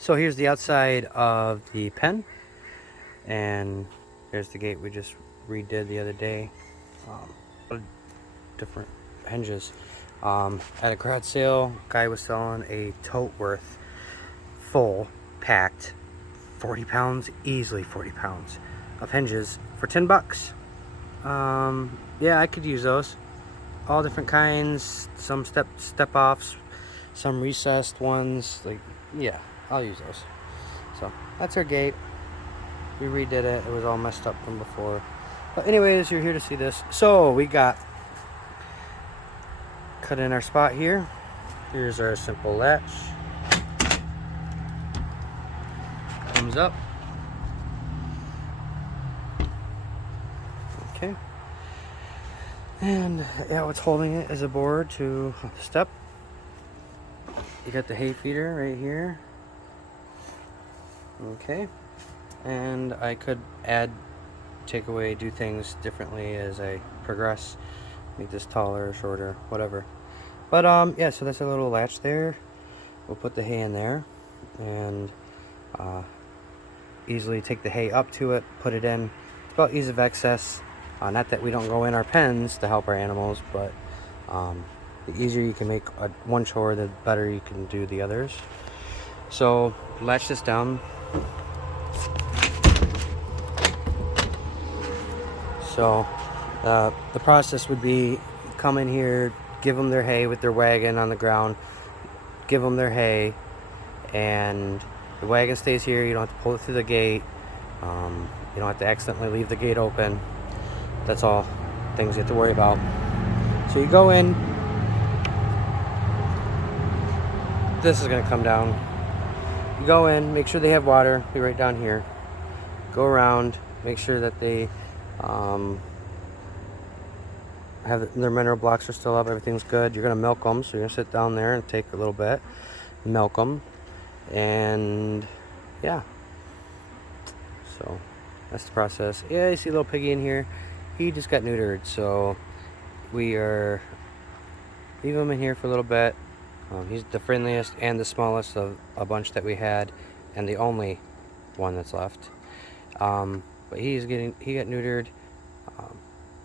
So here's the outside of the pen, and there's the gate we just redid the other day. Different hinges. At a garage sale, guy was selling a tote worth full, packed, 40 pounds, easily 40 pounds of hinges for 10 bucks. Yeah, I could use those. All different kinds, some step offs, some recessed ones. Like, yeah, I'll use those. So that's our gate. We redid it. It was all messed up from before. But anyways, you're here to see this. So we got cut in our spot here. Here's our simple latch. Comes up. Okay. And yeah, what's holding it is a board to the step. You got the hay feeder right here. Okay. And I could add, take away, do things differently as I progress. Make this taller, shorter, whatever. But yeah, so that's a little latch there. We'll put the hay in there and easily take the hay up to it, put it in. It's about ease of access. Not that we don't go in our pens to help our animals, but the easier you can make one chore, the better you can do the others. So latch this down. So the process would be come in here, give them their hay with their wagon on the ground, give them their hay, and the wagon stays here. You don't have to pull it through the gate. You don't have to accidentally leave the gate open. That's all things you have to worry about. So you go in. This is going to come down. You go in, make sure they have water. Be right down here. Go around, make sure that they have their mineral blocks are still up. Everything's good. You're going to milk them, so you're going to sit down there and take a little bit, milk them, and yeah. So that's the process. Yeah, you see a little piggy in here. He just got neutered, so we are leave him in here for a little bit. He's the friendliest and the smallest of a bunch that we had, and the only one that's left. But he got neutered.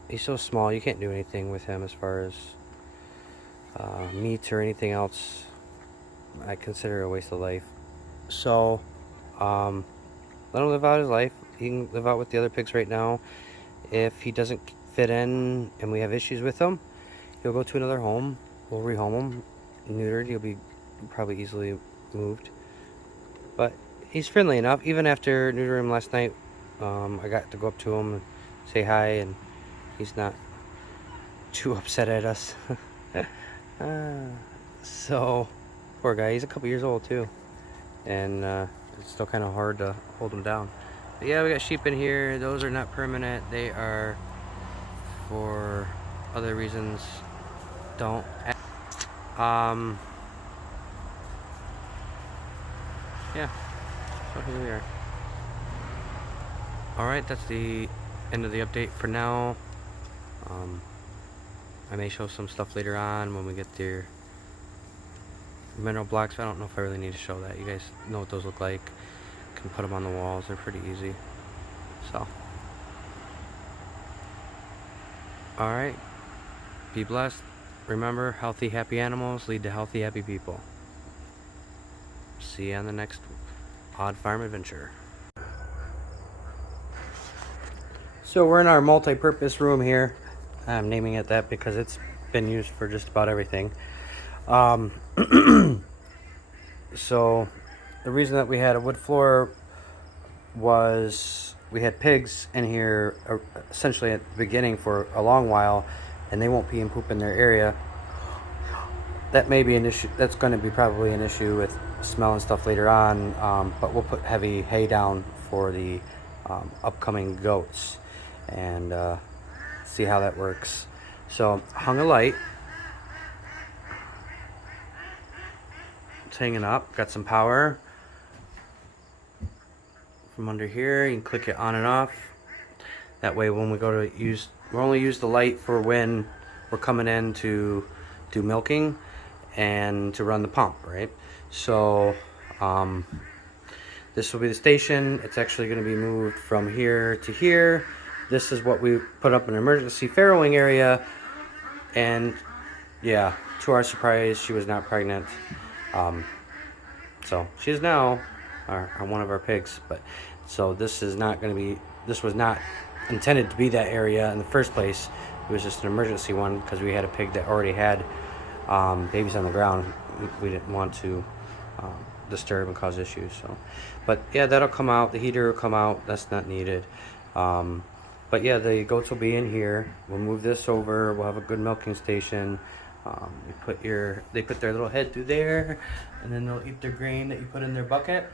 He's so small, you can't do anything with him as far as meat or anything else. I consider it a waste of life. So let him live out his life. He can live out with the other pigs right now. If he doesn't fit in and we have issues with him, he'll go to another home. We'll rehome him. Neutered, he'll be probably easily moved. But he's friendly enough. Even after neutering him last night, I got to go up to him and say hi, and he's not too upset at us. So, poor guy. He's a couple years old too, and it's still kind of hard to hold him down. But yeah, we got sheep in here. Those are not permanent. They are for other reasons. Don't. Yeah. So here we are. All right, that's the end of the update for now. I may show some stuff later on when we get their mineral blocks. I don't know if I really need to show that. You guys know what those look like. You can put them on the walls. They're pretty easy. So, all right. Be blessed. Remember, healthy, happy animals lead to healthy, happy people. See you on the next Odd Farm Adventure. So we're in our multi-purpose room here. I'm naming it that because it's been used for just about everything. So the reason that we had a wood floor was we had pigs in here essentially at the beginning for a long while, and they won't pee and poop in their area. That may be an issue. That's going to be probably an issue with smell and stuff later on, but we'll put heavy hay down for the upcoming goats and see how that works. So hung a light. It's hanging up. Got some power from under here. You can click it on and off. That way when we go to use, we'll only use the light for when we're coming in to do milking and to run the pump, right? So This will be the station. It's actually going to be moved from here to here. This is what we put up an emergency farrowing area. And yeah, to our surprise, she was not pregnant. So she is now one of our pigs. But so this is not going to be, this was not intended to be that area in the first place. It was just an emergency one because we had a pig that already had babies on the ground. We didn't want to disturb and cause issues. So, but yeah, that'll come out. The heater will come out. That's not needed. But yeah, the goats will be in here. We'll move this over. We'll have a good milking station. They put their little head through there, and then they'll eat their grain that you put in their bucket.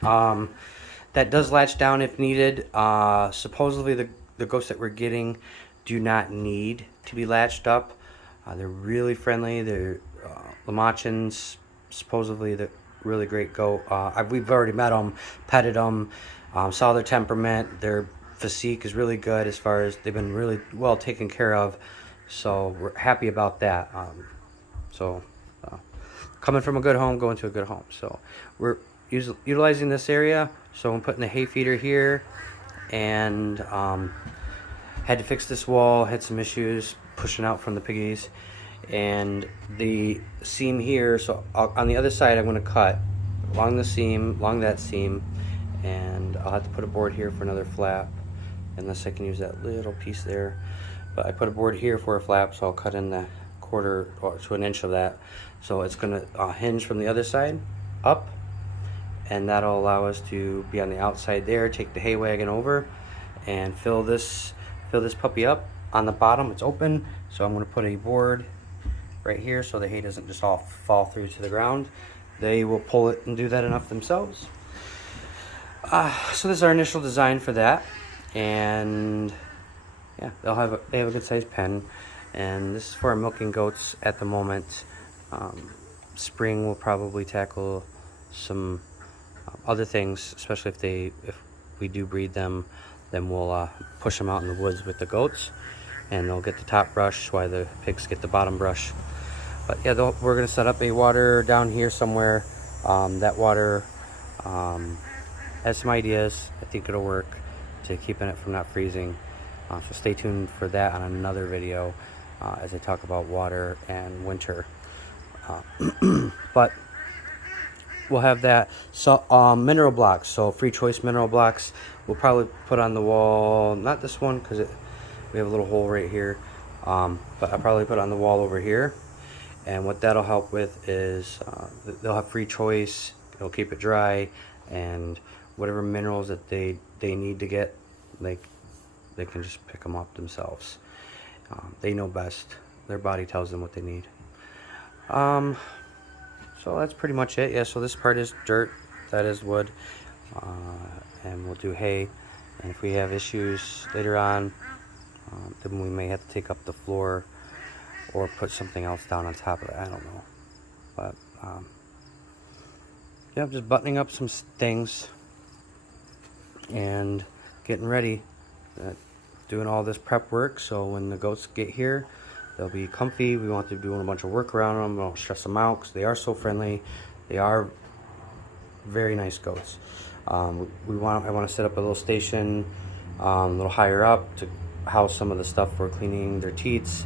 That does latch down if needed. Supposedly the goats that we're getting do not need to be latched up. They're really friendly. They're Lamachins. Supposedly the really great goat. We've already met them, petted them, saw their temperament. Their physique is really good as far as they've been really well taken care of. So we're happy about that. Coming from a good home, going to a good home. So we're utilizing this area. So I'm putting a hay feeder here, and had to fix this wall. Had some issues pushing out from the piggies, and the seam here. So on the other side, I'm going to cut along the seam, along that seam, and I'll have to put a board here for another flap, unless I can use that little piece there. But I put a board here for a flap, so I'll cut in the quarter or to an inch of that. So it's going to hinge from the other side up, and that'll allow us to be on the outside there, take the hay wagon over, and fill this puppy up. On the bottom, it's open, so I'm going to put a board right here so the hay doesn't just all fall through to the ground. They will pull it and do that enough themselves. So this is our initial design for that, and yeah, they have a good sized pen, and this is for our milking goats at the moment. Spring will probably tackle some other things, especially if we do breed them, then we'll push them out in the woods with the goats, and they'll get the top brush while the pigs get the bottom brush. But yeah, we're gonna set up a water down here somewhere. That water has some ideas. I think it'll work to keeping it from not freezing. So stay tuned for that on another video as I talk about water and winter. But we'll have that. So mineral blocks, so free choice mineral blocks, we'll probably put on the wall. Not this one because we have a little hole right here, but I'll probably put it on the wall over here. And what that'll help with is they'll have free choice. It'll keep it dry, and whatever minerals that they need to get, they can just pick them up themselves. They know best. Their body tells them what they need. So that's pretty much it. Yeah, so this part is dirt, that is wood, and we'll do hay. And if we have issues later on, then we may have to take up the floor or put something else down on top of it. I don't know. But yeah, I'm just buttoning up some things and getting ready, doing all this prep work, so when the goats get here, they'll be comfy. We want to do a bunch of work around them. We don't stress them out because they are so friendly. They are very nice goats. I want to set up a little station a little higher up to house some of the stuff for cleaning their teats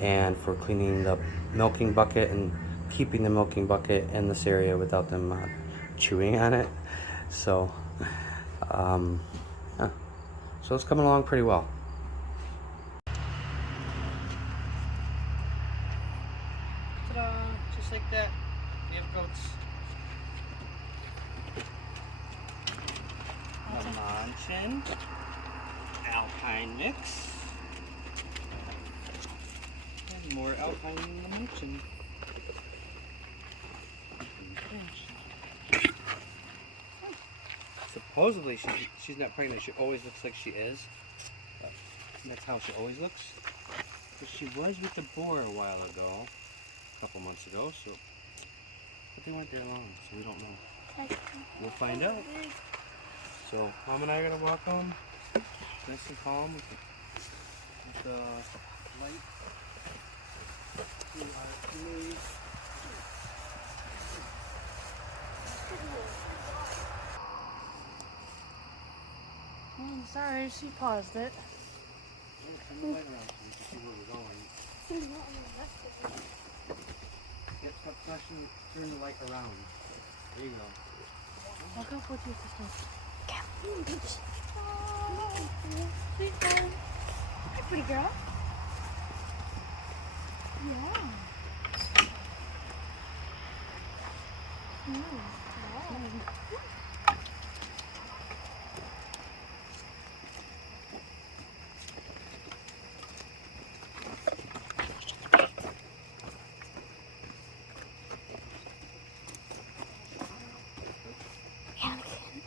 and for cleaning the milking bucket and keeping the milking bucket in this area without them chewing on it. So, yeah. So it's coming along pretty well. Ta-da! Just like that, we have goats. Lamachin, Alpine mix, and more Alpine Lamachin. Supposedly she's not pregnant. She always looks like she is. But that's how she always looks. But she was with the boar a while ago, a couple months ago. So, but they weren't there long, so we don't know. We'll find out. So Mom and I are gonna walk home, nice and calm with the light. Sorry, she paused it. Turn the light around so we can see where we're going. Yep, stop flashing. Turn the light around. There you go. Look up with your sister. Sweet girl. Hi, pretty girl. Yeah.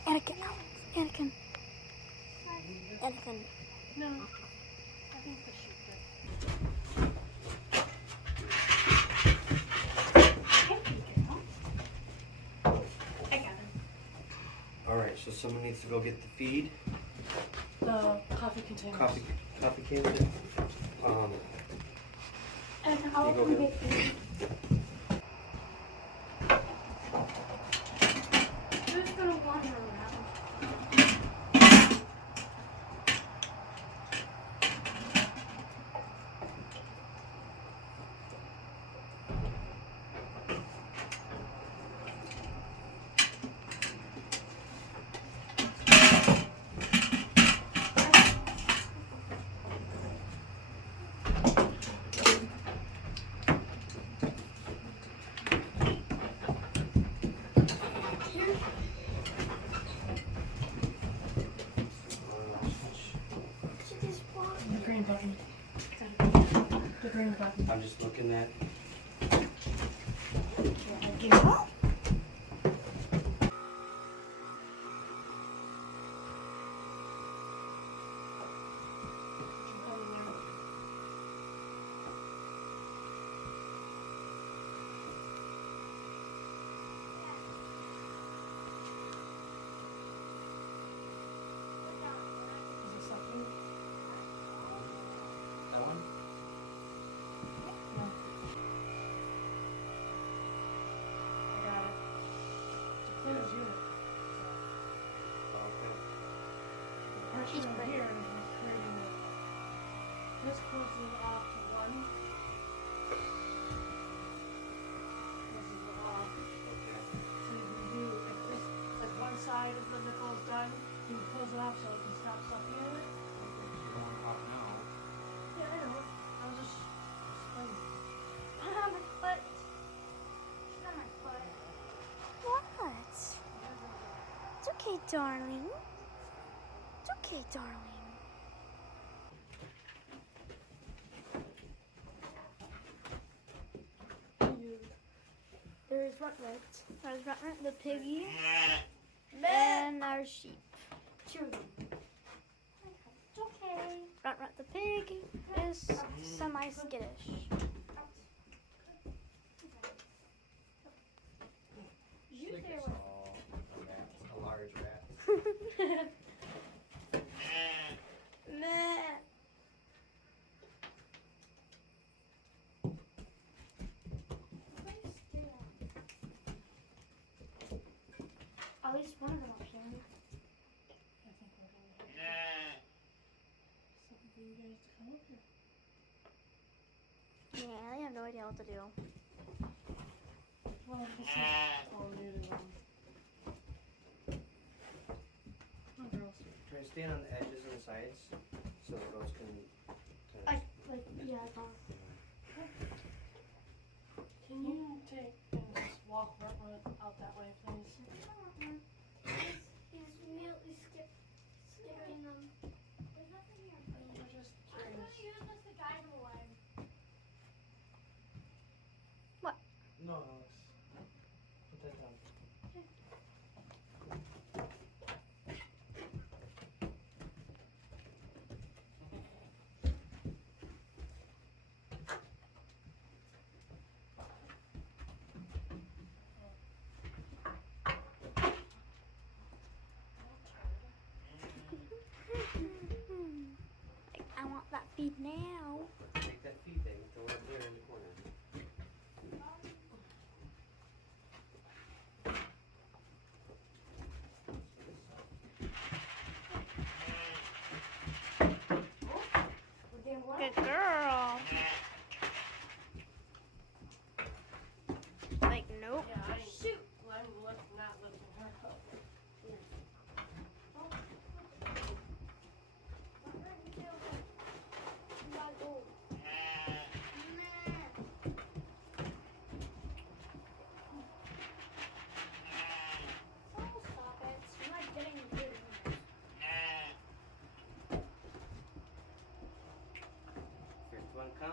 Anakin, no. Anakin. Anakin. No, I think the sheep did. I got him. Alright, so someone needs to go get the feed. The coffee container. Coffee cans. And I'll You go come get- get you. Who's gonna wander around? Should just walk. The green button. The green button. I'm just looking at. Is it something? That one? I got it. It's a closed unit. Okay. Pressure right here is creating it. This closes it off to 1. Closes it off. Okay. So you can do, if this, like one side of the nickel is done, you can close it off so it can stop sucking in it. You don't want to pop now. Yeah, I know. I was just explaining. On my foot. She's on my foot. What? It's okay, darling. It's okay, darling. There's Rutlet. There's Rutlet the piggy. And our sheep. 2 of them. It's okay. Rutlet the pig is semi-skittish. You Look stay at away. a rat, a large rat. Meh. At least one of them up here. I think we're gonna have something for you guys to come up here. Yeah, they have no idea what to do. Well, this is all new to them. Come on, girls. Try to stand on the edges and the sides so the girls can. Yeah, I thought. Can you take and just walk Rutlet out that way, please? He's immediately skipping them. There's nothing here. We're just I'm curious. gonna use this to guide him away. No, Alex. Put that down. I want that feed now. Take that feed thing, throw it up there in the corner.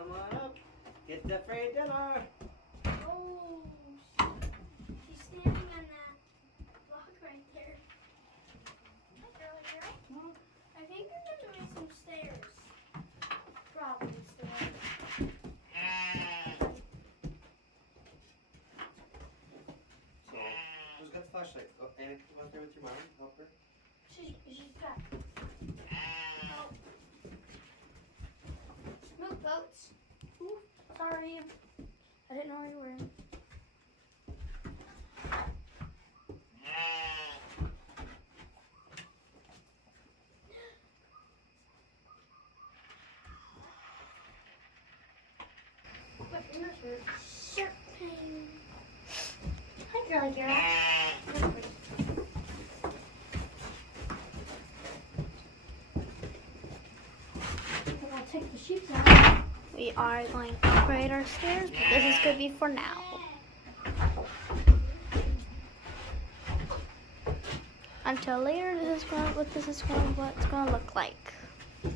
Come on up. Get the free dinner. Oh, she's standing on that block right there. Hi, girly girl. I think you're gonna make some stairs. Probably stairs. So, who's got the flashlight? Oh, Anna, come out there with your mom. Help her. She's got. Oh. Milk boats. Ooh, sorry. I didn't know you were in. My fingers hurt. Sharp pain. Hi, girly girl. I'll take the sheets out. We are going to upgrade our stairs, but this is going to be for now. Until later, this is what it's going to look like. I'm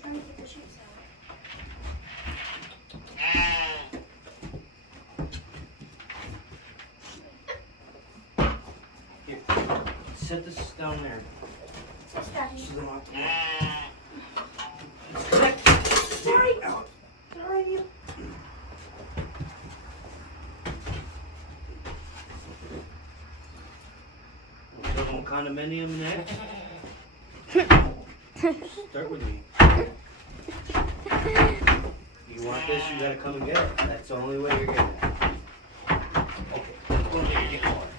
trying to get the sheets out. Here. Set this down there. Yes, Daddy. She's gonna walk Sorry. Out. Sorry. Little condominium next. Start with me. You want this, you gotta come and get it. That's the only way you're getting it. Okay, go there, get going.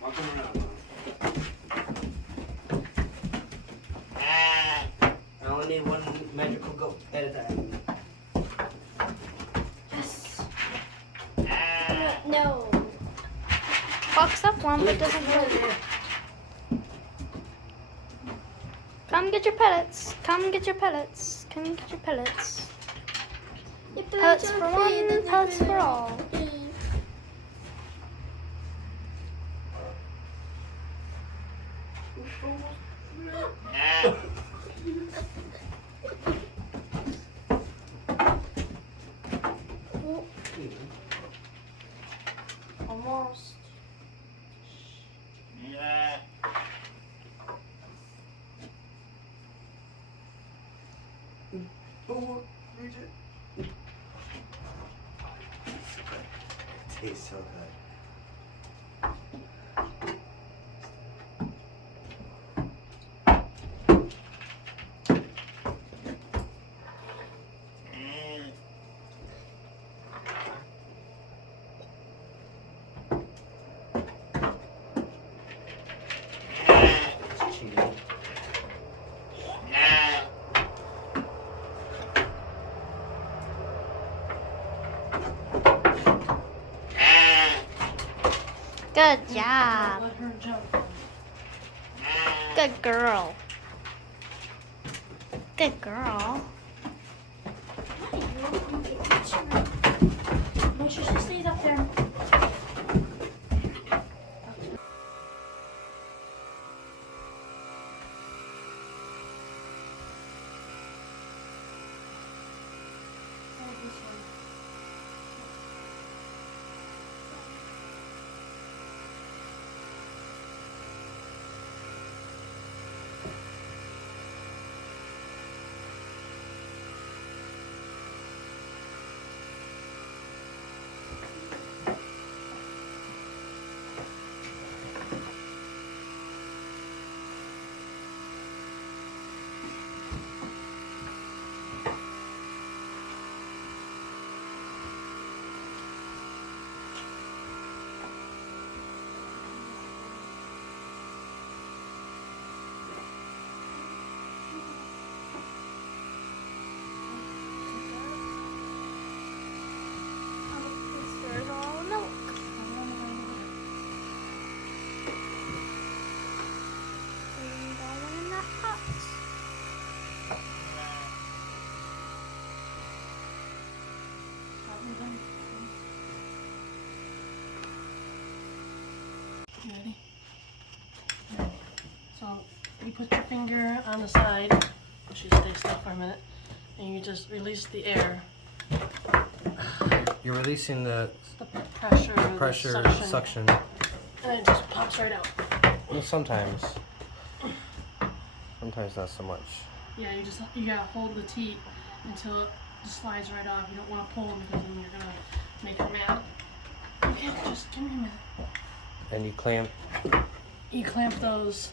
Walk them around, Mom. I only need one magical goat at a time. Yes. No. Box up one, but doesn't work. Come get your pellets. Come get your pellets. Come get your pellets. Pellets for one, pellets for all. Almost. Oh, Bridget. Tastes so good. It's cheating. Good job. Let her jump. Good girl. Good girl. Make sure she stays up there. This one. you put your finger on the side, she stay still for a minute, and you just release the air, You're releasing the the pressure, pressure the suction. and it just pops right out. Well, sometimes not so much. Yeah, you gotta hold the teat until it just slides right off. You don't want to pull because then you're gonna make her mad. Okay, just give me a minute. And you clamp. You clamp those